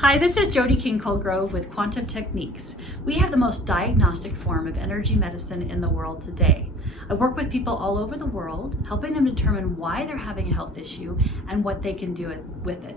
Hi, this is Jody Colegrove with Quantum Techniques. We have the most diagnostic form of energy medicine in the world today. I work with people all over the world, helping them determine why they're having a health issue and what they can do with it.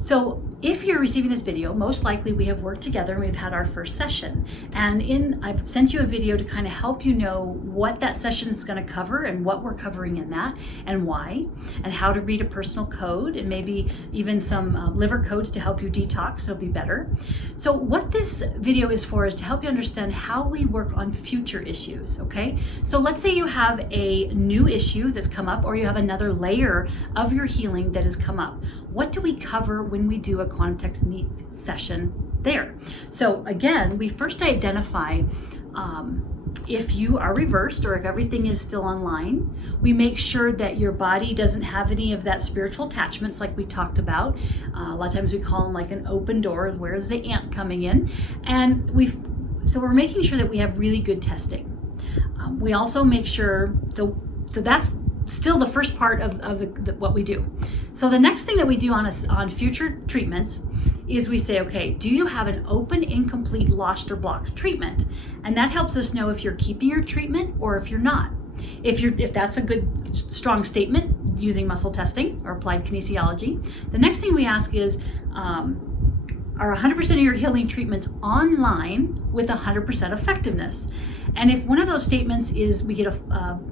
So if you're receiving this video, most likely we have worked together and we've had our first session. And I've sent you a video to kind of help you know what that session is going to cover and what we're covering in that and why, and how to read a personal code and maybe even some liver codes to help you detox, so it'll be better. So what this video is for is to help you understand how we work on future issues, okay? So let's say you have a new issue that's come up, or you have another layer of your healing that has come up. What do we cover when we do a quantum technique session there? So again, we first identify if you are reversed or if everything is still online. We make sure that your body doesn't have any of that spiritual attachments like we talked about. A lot of times we call them like an open door, where's the ant coming in? And so we're making sure that we have really good testing. We also make sure, so that's still the first part of what we do. So the next thing that we do on future treatments is we say, okay, do you have an open, incomplete, lost, or blocked treatment? And that helps us know if you're keeping your treatment or if you're not. If that's a good, strong statement using muscle testing or applied kinesiology, the next thing we ask is, are 100% of your healing treatments online with 100% effectiveness? And if one of those statements is we get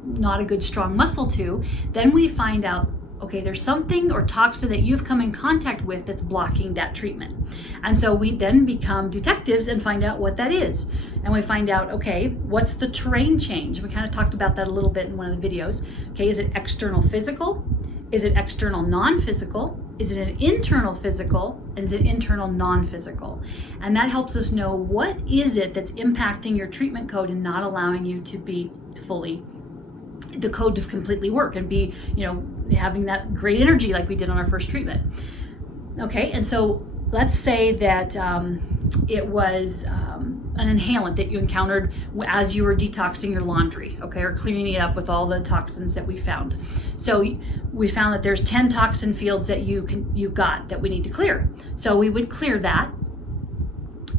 not a good strong muscle to, then we find out, okay, there's something or toxin that you've come in contact with that's blocking that treatment. And so we then become detectives and find out what that is. And we find out, okay, what's the terrain change? We kind of talked about that a little bit in one of the videos. Okay, is it external physical? Is it external non-physical? Is it an internal physical? And is it internal non-physical? And that helps us know what is it that's impacting your treatment code and not allowing you to be the code to completely work and be, having that great energy like we did on our first treatment. Okay, and so let's say that it was an inhalant that you encountered as you were detoxing your laundry, okay, or cleaning it up with all the toxins that we found. So we found that there's 10 toxin fields that you got that we need to clear. So we would clear that.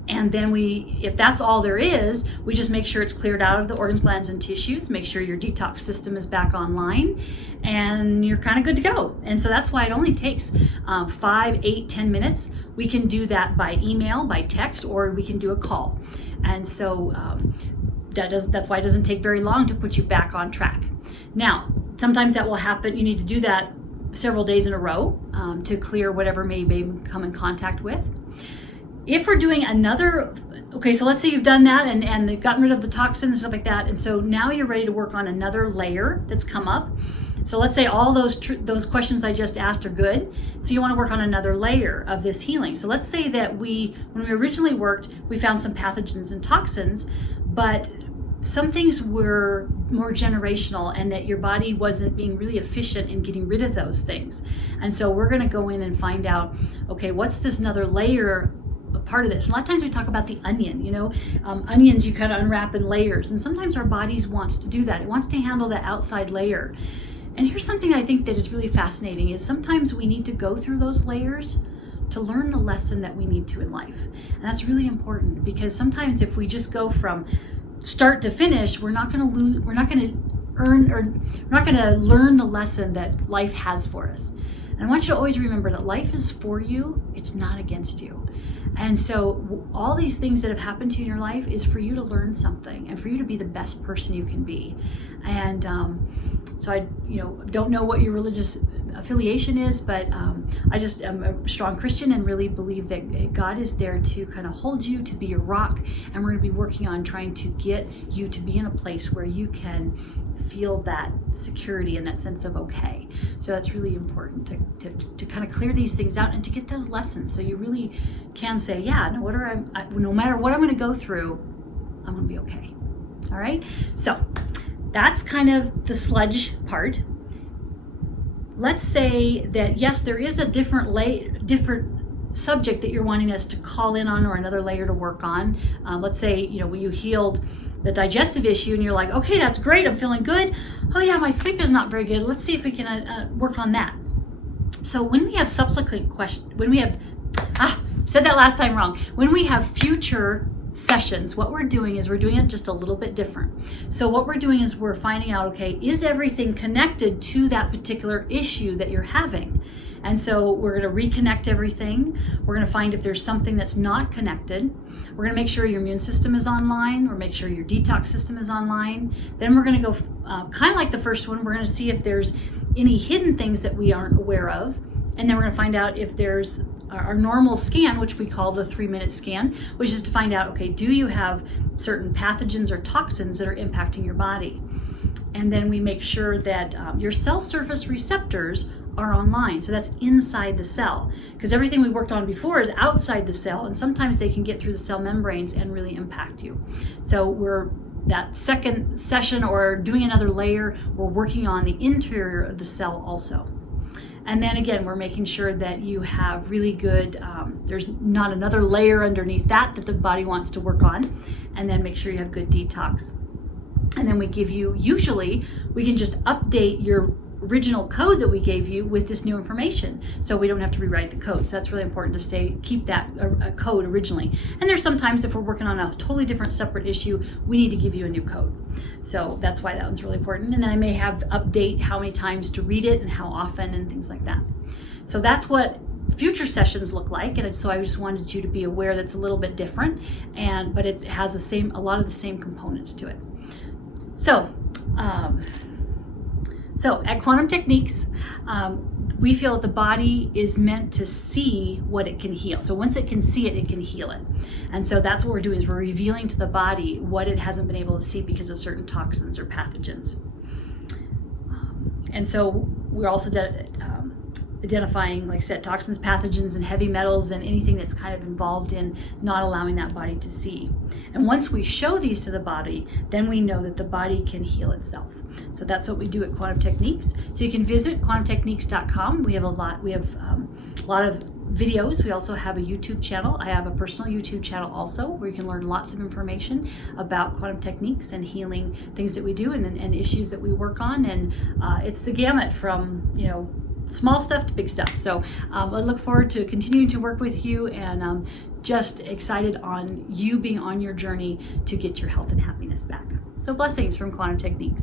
And then if that's all there is, we just make sure it's cleared out of the organs, glands, and tissues, make sure your detox system is back online, and you're kind of good to go. And so that's why it only takes 5, 8, 10 minutes. We can do that by email, by text, or we can do a call. And so that's why it doesn't take very long to put you back on track. Now, sometimes that will happen. You need to do that several days in a row to clear whatever may come in contact with. If we're doing okay, so let's say you've done that and they've gotten rid of the toxins and stuff like that, and so now you're ready to work on another layer that's come up. So let's say all those questions I just asked are good, so you want to work on another layer of this healing. So let's say that when we originally worked, we found some pathogens and toxins, but some things were more generational and that your body wasn't being really efficient in getting rid of those things. And so we're going to go in and find out, okay, what's this another layer part of this? A lot of times we talk about the onion, onions you kind of unwrap in layers, and sometimes our bodies wants to do that. It wants to handle that outside layer. And here's something I think that is really fascinating is sometimes we need to go through those layers to learn the lesson that we need to in life. And that's really important, because sometimes if we just go from start to finish, we're not going to learn the lesson that life has for us. And I want you to always remember that life is for you, it's not against you. And so all these things that have happened to you in your life is for you to learn something and for you to be the best person you can be. And so I don't know what your religious affiliation is, but I just am a strong Christian and really believe that God is there to kind of hold you, to be your rock, and we're going to be working on trying to get you to be in a place where you can feel that security and that sense of okay. So that's really important to kind of clear these things out and to get those lessons, so you really can say, yeah, no matter what I'm going to go through, I'm going to be okay. All right, so that's kind of the sludge part. Let's say that yes, there is a different subject that you're wanting us to call in on, or another layer to work on. Let's say you healed the digestive issue and you're like, okay, that's great, I'm feeling good. Oh yeah, my sleep is not very good. Let's see if we can work on that. So when we have subsequent questions, when we have said that last time wrong. When we have future sessions, what we're doing is we're doing it just a little bit different. So what we're doing is we're finding out, okay, is everything connected to that particular issue that you're having? And so we're going to reconnect everything. We're going to find if there's something that's not connected. We're going to make sure your immune system is online. We're going to make sure your detox system is online. Then we're going to go kind of like the first one. We're going to see if there's any hidden things that we aren't aware of. And then we're going to find out if there's our normal scan, which we call the 3-minute scan, which is to find out, okay, do you have certain pathogens or toxins that are impacting your body? And then we make sure that your cell surface receptors are online. So that's inside the cell, because everything we worked on before is outside the cell, and sometimes they can get through the cell membranes and really impact you. So we're that second session, or doing another layer, we're working on the interior of the cell also. And then again, we're making sure that you have really good, there's not another layer underneath that the body wants to work on. And then make sure you have good detox. And then we give you, usually we can just update your original code that we gave you with this new information, so we don't have to rewrite the code. So that's really important to keep that code originally. And there's sometimes if we're working on a totally different separate issue, we need to give you a new code. So that's why that one's really important. And then I may have update how many times to read it and how often and things like that. So that's what future sessions look like. And so I just wanted you to be aware that's a little bit different, but it has a lot of the same components to it. So at Quantum Techniques, we feel that the body is meant to see what it can heal. So once it can see it, it can heal it. And so that's what we're doing, is we're revealing to the body what it hasn't been able to see because of certain toxins or pathogens. And so we're also identifying, like I said, toxins, pathogens, and heavy metals, and anything that's kind of involved in not allowing that body to see. And once we show these to the body, then we know that the body can heal itself. So that's what we do at Quantum Techniques. So you can visit quantumtechniques.com. We have a lot of videos. We also have a YouTube channel. I have a personal YouTube channel also, where you can learn lots of information about quantum techniques and healing things that we do and issues that we work on. And it's the gamut from, small stuff to big stuff. So I look forward to continuing to work with you, and just excited on you being on your journey to get your health and happiness back. So blessings from Quantum Techniques.